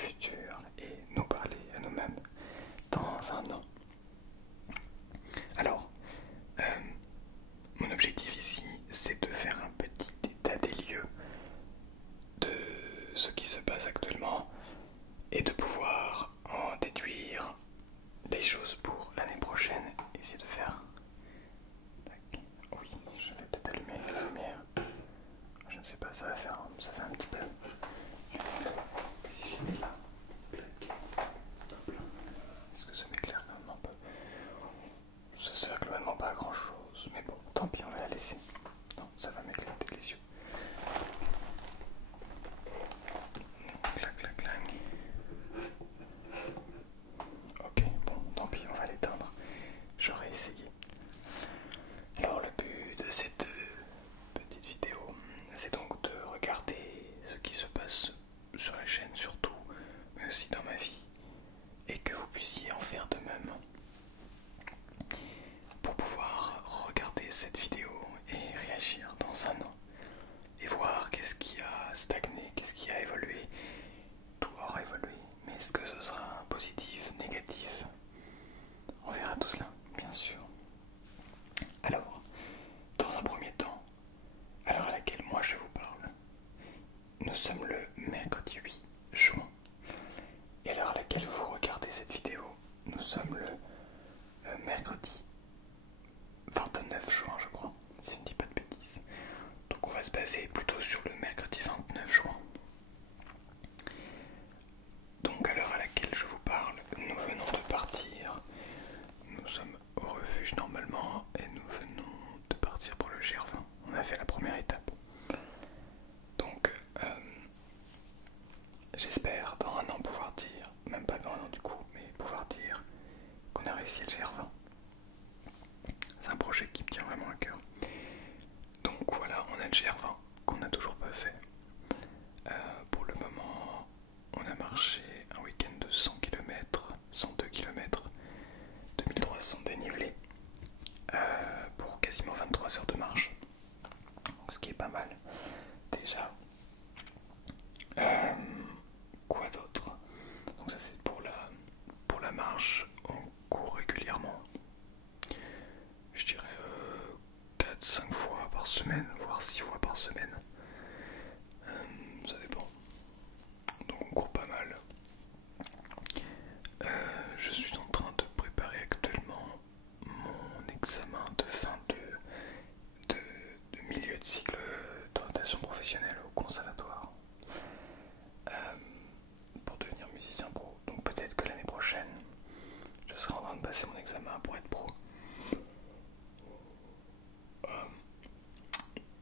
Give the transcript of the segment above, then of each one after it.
futur et nous parler à nous-mêmes dans un an. Alors, mon objectif ici, c'est de faire un petit état des lieux de ce qui se passe actuellement et de pouvoir en déduire des choses pour l'année prochaine. Essayer de faire... Tac. Oui, je vais peut-être allumer la lumière. Je ne sais pas, ça fait un petit peu... Si je mets là, est-ce que ça m'éclaire quand même un peu? Ça sert globalement pas à grand chose, mais bon, tant pis, on va la laisser. Non, ça va m'éclairer les yeux. Clac, clac, clac. Ok, bon, tant pis, on va l'éteindre. J'aurais essayé. Alors, le but de cette petite vidéo, c'est donc de regarder ce qui se passe sur la chaîne surtout, mais aussi dans ma vie, et que vous puissiez en faire de même. Pour pouvoir regarder cette vidéo et réagir dans un an, et voir qu'est-ce qui a stagné, qu'est-ce qui a évolué. Tout aura évolué, mais est-ce que ce sera positif, négatif? On verra tout cela, bien sûr. Alors, dans un premier temps, à l'heure à laquelle moi je vous parle, nous sommes le mercredi 8 juin. Et à l'heure à laquelle vous regardez cette vidéo, nous sommes le mercredi 29 juin, je crois, si je ne dis pas de bêtises. Donc on va se baser plutôt sur le mercredi 29 juin. Donc à l'heure à laquelle je vous parle, nous venons de partir. Nous sommes au refuge normalement et nous venons de partir pour le Gervin. On a fait la première étape. Donc j'espère dans un an pouvoir dire, même pas dans un an du coup, mais pouvoir dire qu'on a réussi le Gervin. C'est un projet qui me tient vraiment à cœur. Donc voilà, on a le Gervin qu'on n'a toujours pas fait. Pour le moment, on a marché un week-end de 100 km, 102 km, 2300 dénivelés pour quasiment 23 heures de marche. Donc, ce qui est pas mal déjà. Quoi d'autre? Donc ça c'est pour la marche. On court régulièrement. Je dirais 4-5 fois par semaine, voire 6 fois par semaine. Ça dépend. Donc on court pas mal. Je suis en train de préparer actuellement mon examen de fin de milieu de cycle d'orientation professionnelle au conservatoire pour devenir musicien pro. Donc peut-être que l'année prochaine je serai en train de passer mon examen pour être pro.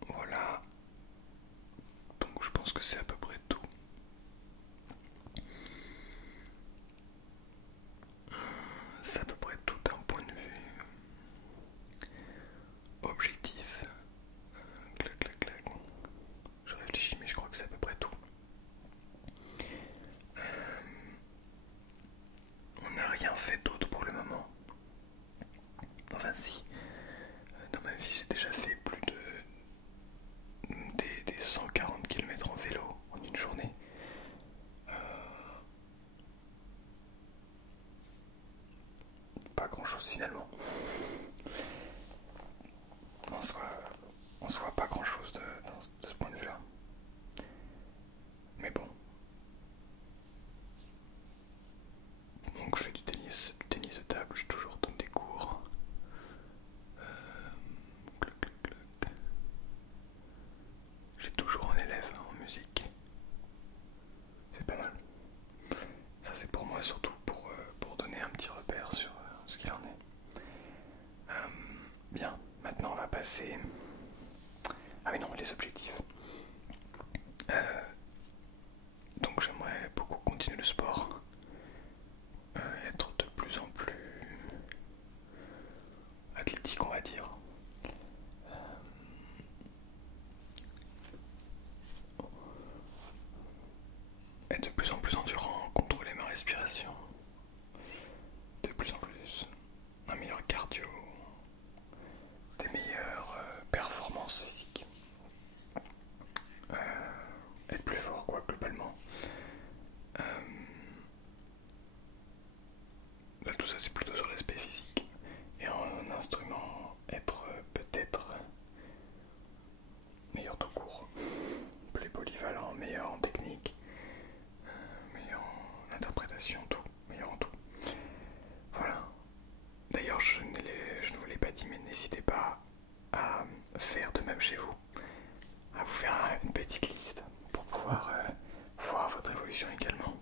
Voilà. Donc je pense que c'est à peu près tout. C'est à peu près tout d'un point de vue objectif. Clac clac clac. Je réfléchis mais je crois que c'est à peu près tout. On n'a rien fait d'autre pour le moment. Enfin si. Dans ma vie j'ai déjà fait plus des 140 km en vélo en une journée. Pas grand chose finalement. En soi pas grand chose de ce point de vue là. Mais bon. Donc je fais du tennis de table, je toujours donne des cours. Clac, clac, clac. J'ai toujours un élève en musique. C'est pas mal. Ça c'est pour moi surtout pour donner un petit repère sur ce qu'il en est. Bien, maintenant on va passer... Ah oui non, les objectifs. Donc j'aimerais beaucoup continuer le sport. Être de plus en plus athlétique on va dire. Être de plus en plus endurant, contrôler ma respiration. De plus en plus un meilleur cardio, des meilleures performances physiques. Être plus fort quoi globalement. production également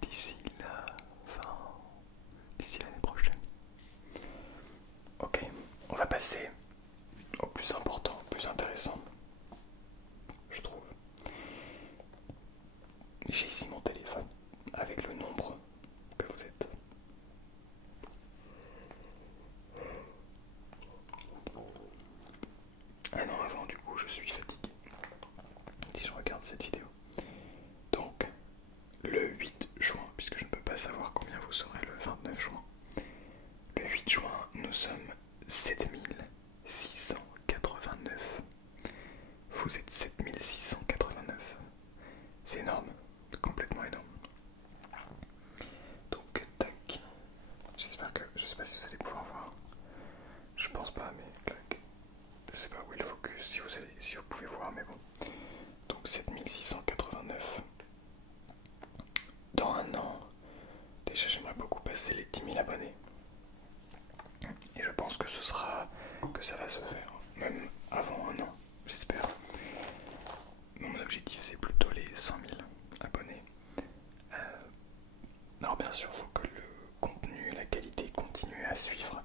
d'ici d'ici l'année prochaine. Ok, on va passer au plus important, au plus intéressant, je trouve. J'ai ici mon téléphone avec le nombre que vous êtes. Un an avant, du coup, je suis fatigué si je regarde cette vidéo. Donc, le 8 juin, puisque je ne peux pas savoir combien vous serez le 29 juin, le 8 juin, nous sommes 7689. Vous êtes 7689. C'est énorme, complètement énorme. Donc, tac. Je sais pas si vous allez pouvoir voir. Je pense pas, mais clac. Je sais pas où est le focus, si vous pouvez voir, mais bon. Donc 7689. Dans un an, déjà j'aimerais beaucoup passer les 10 000 abonnés. Et je pense que ça va se faire, même avant un an, j'espère. Mon objectif c'est plutôt les 100 000 abonnés. Alors bien sûr, il faut que le contenu et la qualité continuent à suivre.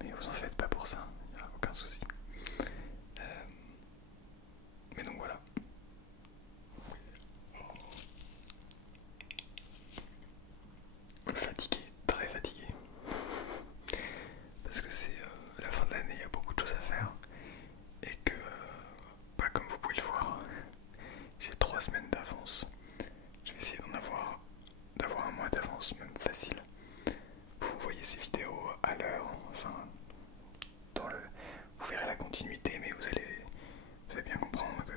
Mais vous en faites pas pour ça, il n'y a aucun souci. Mais donc voilà. Fatigué, très fatigué. Parce que c'est la fin de l'année, il y a beaucoup de choses à faire. Et que, pas comme vous pouvez le voir, j'ai 3 semaines d'avance. Je vais essayer d'avoir un mois d'avance, même facile. Vous voyez ces vidéos à l'heure, enfin, vous verrez la continuité, mais vous allez bien comprendre que,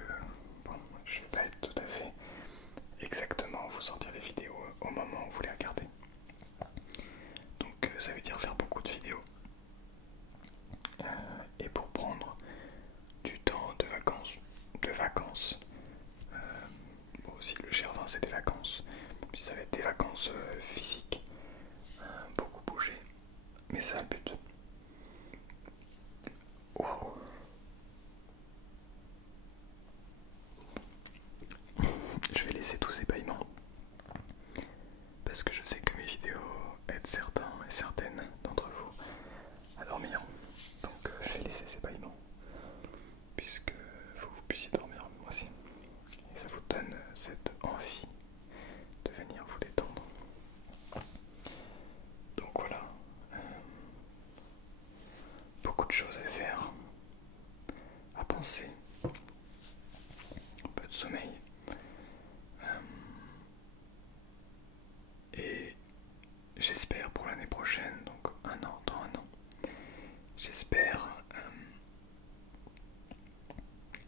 bon, je vais pas être tout à fait exactement vous sortir les vidéos au moment où vous les regardez. Donc ça veut dire faire beaucoup de vidéos. Et pour prendre du temps de vacances, bon, aussi le Gervin c'est des vacances, puis ça va être des vacances physiques, beaucoup bouger, mais c'est ça le but. Wow. Je vais laisser tous ces bâillements parce que je sais que mes vidéos aident certains et certaines d'entre vous à dormir. Donc je vais laisser ces bâillements puisque faut que vous puissiez dormir moi aussi. Et ça vous donne cette envie de venir vous détendre. Donc voilà. Beaucoup de choses à faire, à penser, un peu de sommeil. Et j'espère pour l'année prochaine, donc dans un an, j'espère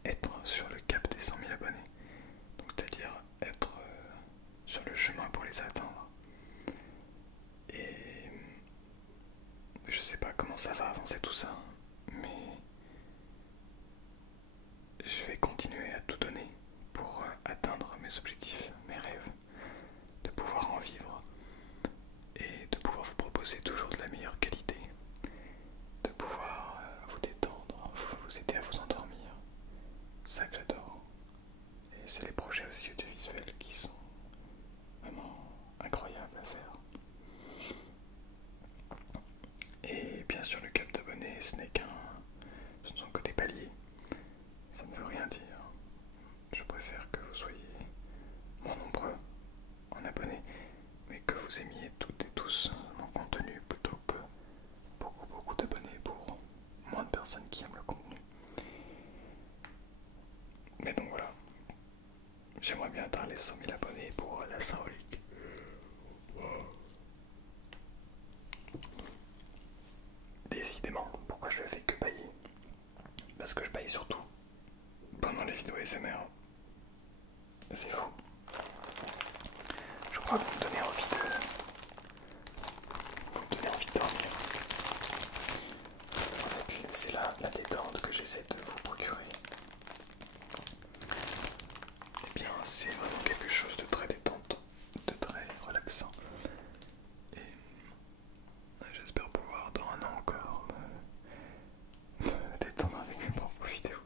être sur le cap des 100 000 abonnés. Donc c'est-à-dire être sur le chemin pour les atteindre. Et je sais pas comment ça va avancer tout ça, mais je vais continuer à tout donner pour atteindre mes objectifs, mes rêves, de pouvoir en vivre et de pouvoir vous proposer toujours de la meilleure qualité, de pouvoir vous détendre, vous aider à vous endormir. C'est ça que j'adore. Et c'est les projets aussi audiovisuels qui sont vraiment incroyables à faire. Et bien sûr le cap d'abonnés ce ne sont que des paliers. Ça ne veut rien dire. Je préfère que vous soyez moins nombreux en abonnés, mais que vous aimiez toutes et tous mon contenu plutôt que beaucoup d'abonnés pour moins de personnes qui aiment le contenu. Mais donc voilà, j'aimerais bien atteindre les 100 000 abonnés pour la symbolique. Décidément, pourquoi je fais que bailler? Parce que je baille surtout pendant les vidéos ASMR. C'est fou. Je crois que vous me donnez envie de dormir. En fait, c'est la détente que j'essaie de vous procurer. Eh bien, c'est vraiment quelque chose de très détente, de très relaxant. Et j'espère pouvoir dans un an encore me détendre avec mes propres vidéos.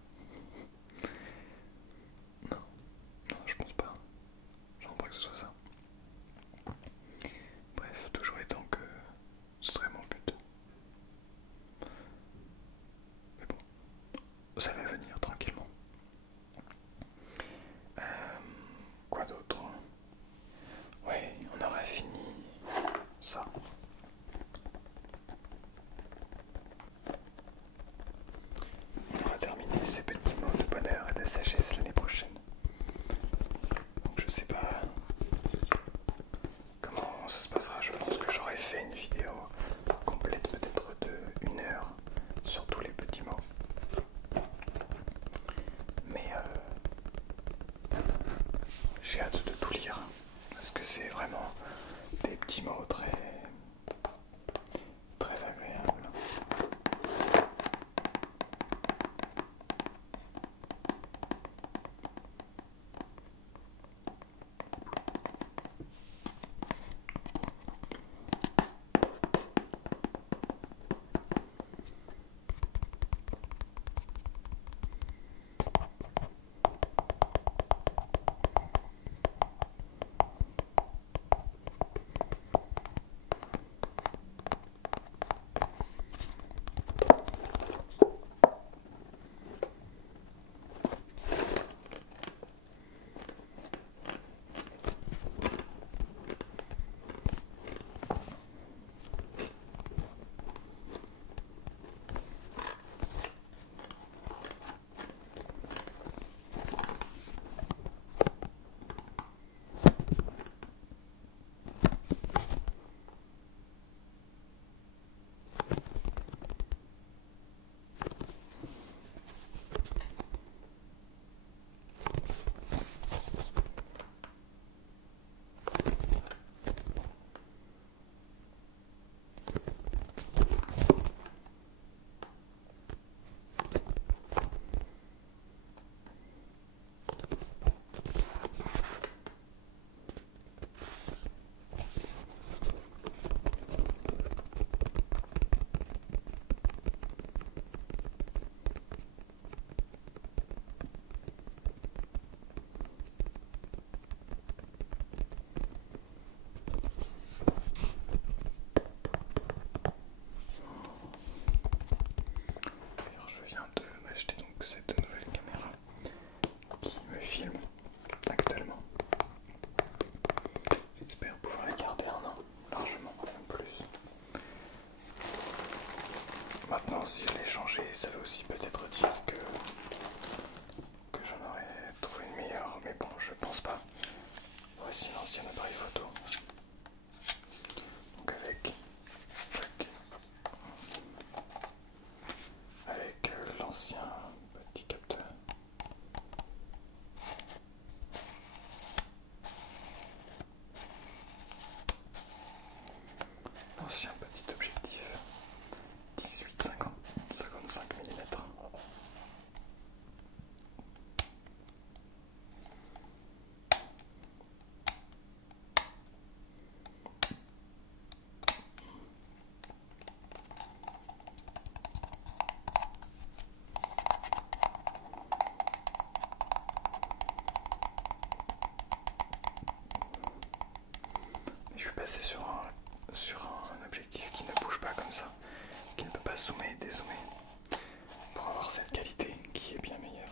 ça veut aussi peut-être dire que j'en aurais trouvé une meilleure, mais bon, je pense pas. Voici l'ancien appareil photo. Donc avec l'ancien petit capteur. L'ancien petit objectif 18-55 mm. Je suis passé sur un objectif qui ne bouge pas comme ça, qui ne peut pas zoomer et dézoomer, pour avoir cette qualité qui est bien meilleure.